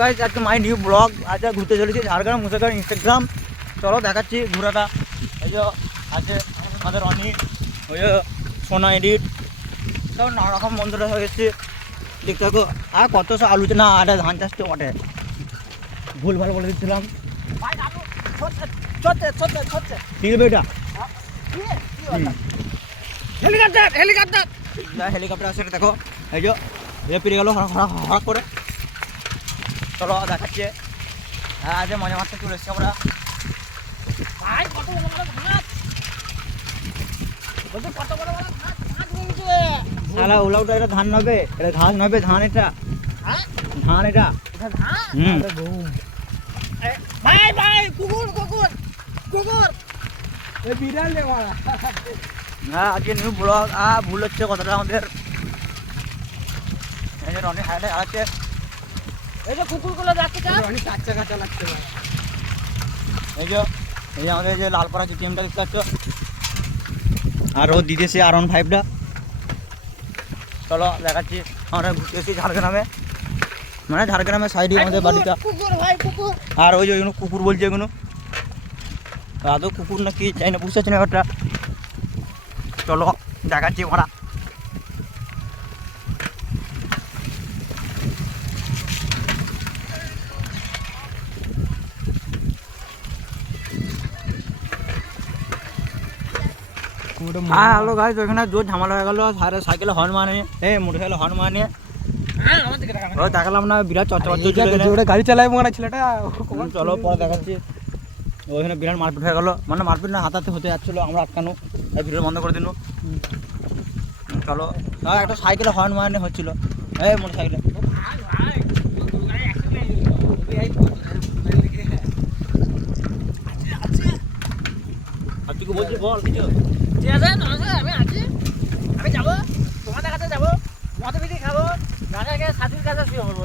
Guys আজকে my new blog. আজ ঘুরতে চলেছি ঝাড়গ্রাম মুসাগ্রাম ইনস্টাগ্রাম। চলো দেখাচ্ছি ঘোরাটা। এই যে আছে আমাদের অনি, ওই যে সোনা এডিট, সব নানা রকম বন্ধুরা হয়ে গেছে। দেখতে থাকো। আর কত সব আলোচনা, আর ধান চাষটা বটে, ভুল ভাল বলে দিচ্ছিলাম। ঠিক আছে এটা হেলিকপ্টার হেলিকপ্টার হেলিকপ্টার আছে দেখো। এই যে পেরে গেল হঠাৎ করে। চলো দেখাচ্ছে। হ্যাঁ আজ মজা মারতে চলে এসছি আমরা। ওলাউটা এটা ধান নবে, এটা ঘাস নবে, ধান এটা ধান এটা ভাই ভাই কুকুর কুকুর কুকুর বিড়াল রে মারা। হ্যাঁ আজকে নিউ ব্লগ। ভুল হচ্ছে কথাটা আমাদের। অনেক হাইটে আছে। এই যে কুকুরগুলো যাচ্ছে, অনেক কাচ্চা কাচ্চা লাগছে। এই যে আমাদের যে লালপাড়া যে টিমটা দেখতে পাচ্ছ, আর ও দিতেছে R15টা। চলো দেখাচ্ছি। আমরা ঘুরতে এসেছি ঝাড়গ্রামে, মানে ঝাড়গ্রামের সাইডে আমাদের বাড়িটা। আর ওই যে ওইগুলো কুকুর বলছে, এগুলো আদৌ কুকুর না কি চাই না, বুঝতে পারছি না ব্যাপারটা। চলো দেখাচ্ছি ওরা। হ্যালো গাইস, ওখানে জোর ঝামেলা হয়ে গেল। সাইকেলে হর্ন মারিয়ে, মোটর সাইকেলে হর্ন মারিয়ে দেখালাম না, বিরাট চর্চা গাড়ি চালায় মনে ছেলেটা। চলো পরে দেখাচ্ছি। ওইখানে বিরাট মারপিট হয়ে গেলো, মানে মারপিট না, হাতাতে হতে যাচ্ছিলো, আমরা আটকানো, তাই ভিডিও বন্ধ করে দিল। চলো একটা সাইকেলে হর্ন মারানো হচ্ছিলো, মোটর সাইকেলে। আর তুই বলছি বল কিছু। ঠিক আছে আমি আছি, আমি যাবো তোমাদের কাছে, যাবো মদ বিধি খাবো, গাঁজা খেয়ে সাথীর কাছে শুয়ে পড়বো।